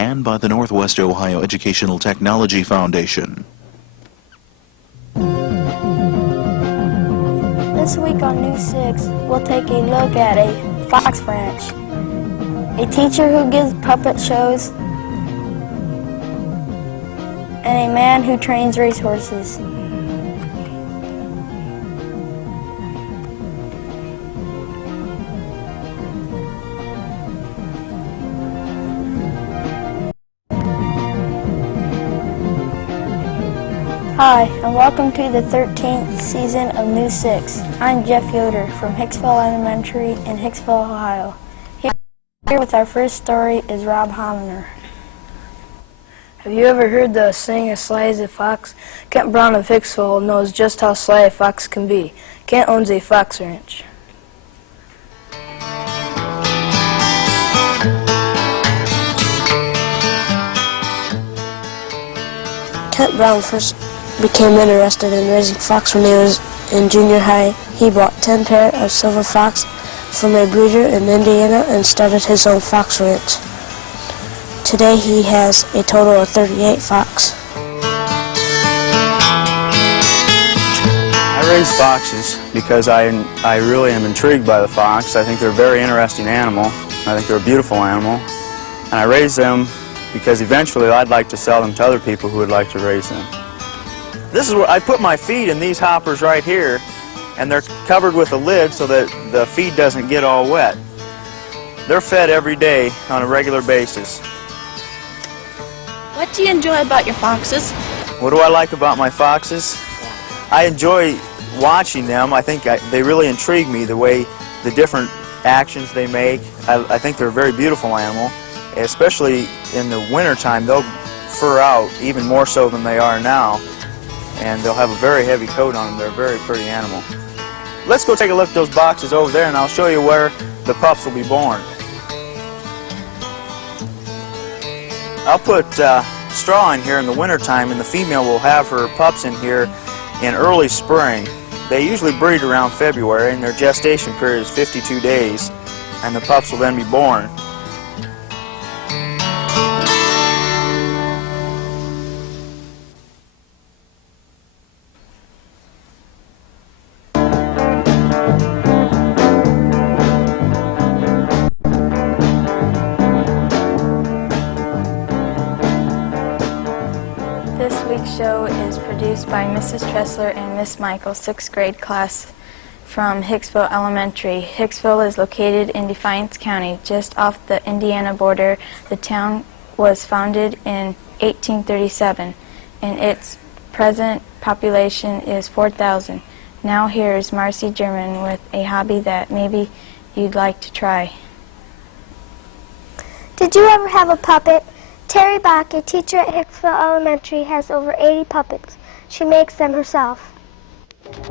and by the Northwest Ohio Educational Technology Foundation. This week on News 6, we'll take a look at a fox ranch, a teacher who gives puppet shows, and a man who trains racehorses. Hi, and welcome to the 13th season of News 6. I'm Jeff Yoder from Hicksville Elementary in Hicksville, Ohio. Here with our first story is Rob Hominer. Have you ever heard the saying, as sly as a fox? Kent Brown of Hicksville knows just how sly a fox can be. Kent owns a fox ranch. Kent Brown first became interested in raising fox when he was in junior high. He bought 10 pair of silver fox from a breeder in Indiana and started his own fox ranch. Today he has a total of 38 fox. I raise foxes because I really am intrigued by the fox. I think they're a very interesting animal. I think they're a beautiful animal. And I raise them because eventually I'd like to sell them to other people who would like to raise them. This is where I put my feed in these hoppers right here, and they're covered with a lid so that the feed doesn't get all wet. They're fed every day on a regular basis. What do you enjoy about your foxes? What do I like about my foxes? I enjoy watching them. I think they really intrigue me, the way, the different actions they make. I think they're a very beautiful animal, especially in the wintertime. They'll fur out even more so than they are now, and they'll have a very heavy coat on them. They're a very pretty animal. Let's go take a look at those boxes over there, and I'll show you where the pups will be born. I'll put straw in here in the wintertime, and the female will have her pups in here in early spring. They usually breed around February, and their gestation period is 52 days, and the pups will then be born. This week's show is produced by Mrs. Tressler and Miss Michael, 6th grade class from Hicksville Elementary. Hicksville is located in Defiance County, just off the Indiana border. The town was founded in 1837, and its present population is 4,000. Now here's Marcy German with a hobby that maybe you'd like to try. Did you ever have a puppet? Terry Bach, a teacher at Hicksville Elementary, has over 80 puppets. She makes them herself.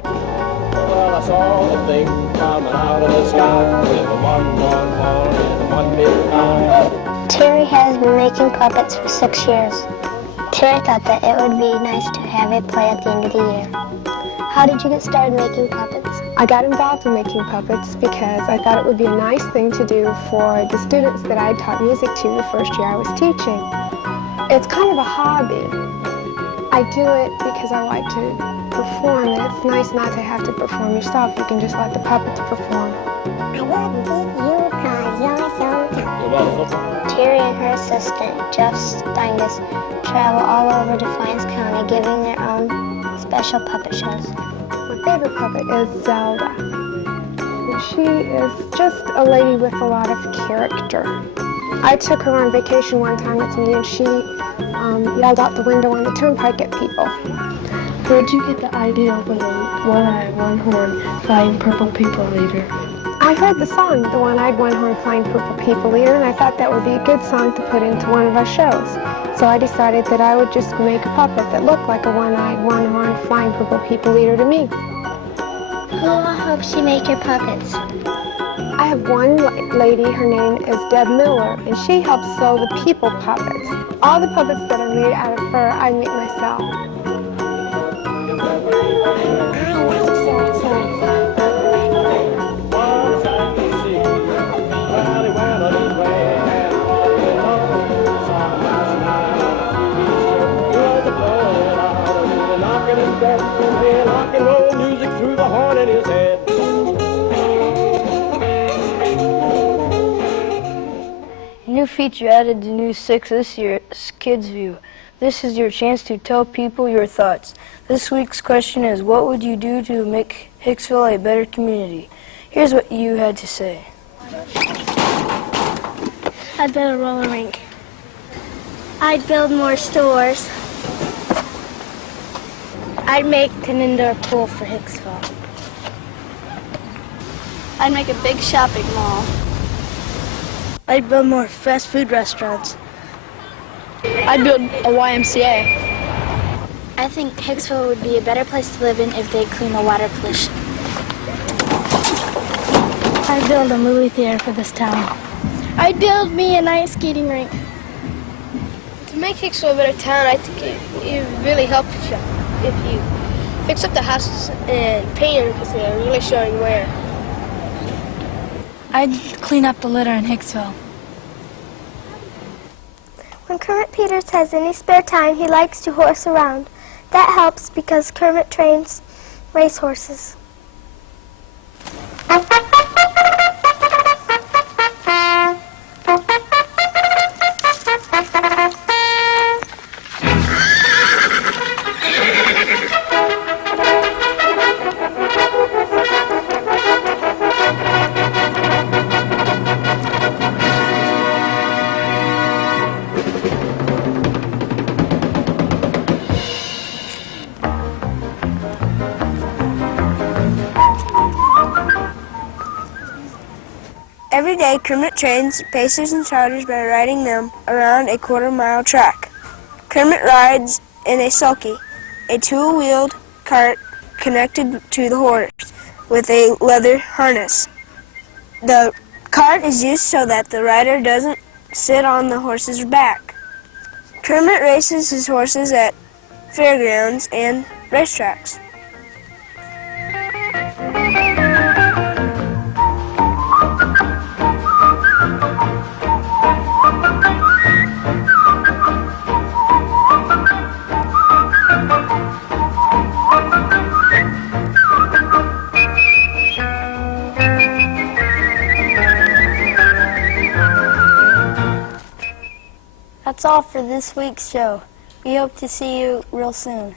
Well, I saw the thing coming out of the sky with a one-gun ball and one big eye. Terry has been making puppets for 6 years. Terry thought that it would be nice to have a play at the end of the year. How did you get started making puppets? I got involved in making puppets because I thought it would be a nice thing to do for the students that I taught music to the first year I was teaching. It's kind of a hobby. I do it because I like to perform, and it's nice not to have to perform yourself. You can just let the puppets perform. I love you because you're so talented. Terry and her assistant, Jeff Steingus, travel all over Defiance County giving their own special puppet shows. My favorite puppet is Zelda. And she is just a lady with a lot of character. I took her on vacation one time with me, and she yelled out the window on the turnpike at people. Where'd you get the idea for the one-eyed, one-horn, flying purple people leader? I heard the song, the One-Eyed, One-Horn, Flying Purple People Leader, and I thought that would be a good song to put into one of our shows. So I decided that I would just make a puppet that looked like a one-eyed, one-horn, flying purple people leader to me. Who helps you make your puppets? I have one lady, her name is Deb Miller, and she helps sew the people puppets. All the puppets that are made out of fur, I make myself. feature added to New 6 this year is Kids View. This is your chance to tell people your thoughts. This week's question is, what would you do to make Hicksville a better community? Here's what you had to say. I'd build a roller rink. I'd build more stores. I'd make an indoor pool for Hicksville. I'd make a big shopping mall. I'd build more fast food restaurants. I'd build a YMCA. I think Hicksville would be a better place to live in if they clean the water pollution. I'd build a movie theater for this town. I'd build me an ice skating rink. To make Hicksville a better town, I think it really help if you fix up the houses and paint them because they're really showing wear. I'd clean up the litter in Hicksville. When Kermit Peters has any spare time, he likes to horse around. That helps because Kermit trains racehorses. Every day, Kermit trains pacers and trotters by riding them around a quarter-mile track. Kermit rides in a sulky, a two-wheeled cart connected to the horse with a leather harness. The cart is used so that the rider doesn't sit on the horse's back. Kermit races his horses at fairgrounds and racetracks. That's all for this week's show. We hope to see you real soon.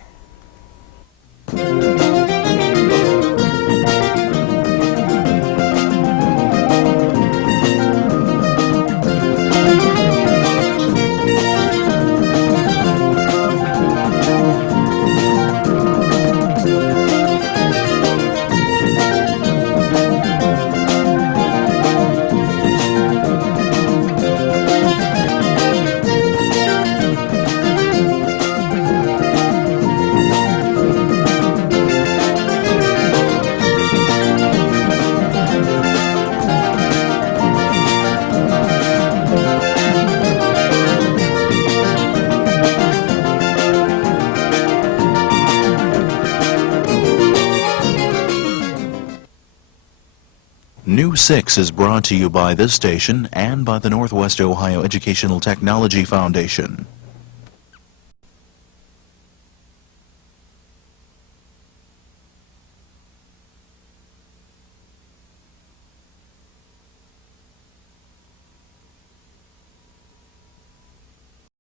New 6 is brought to you by this station and by the Northwest Ohio Educational Technology Foundation.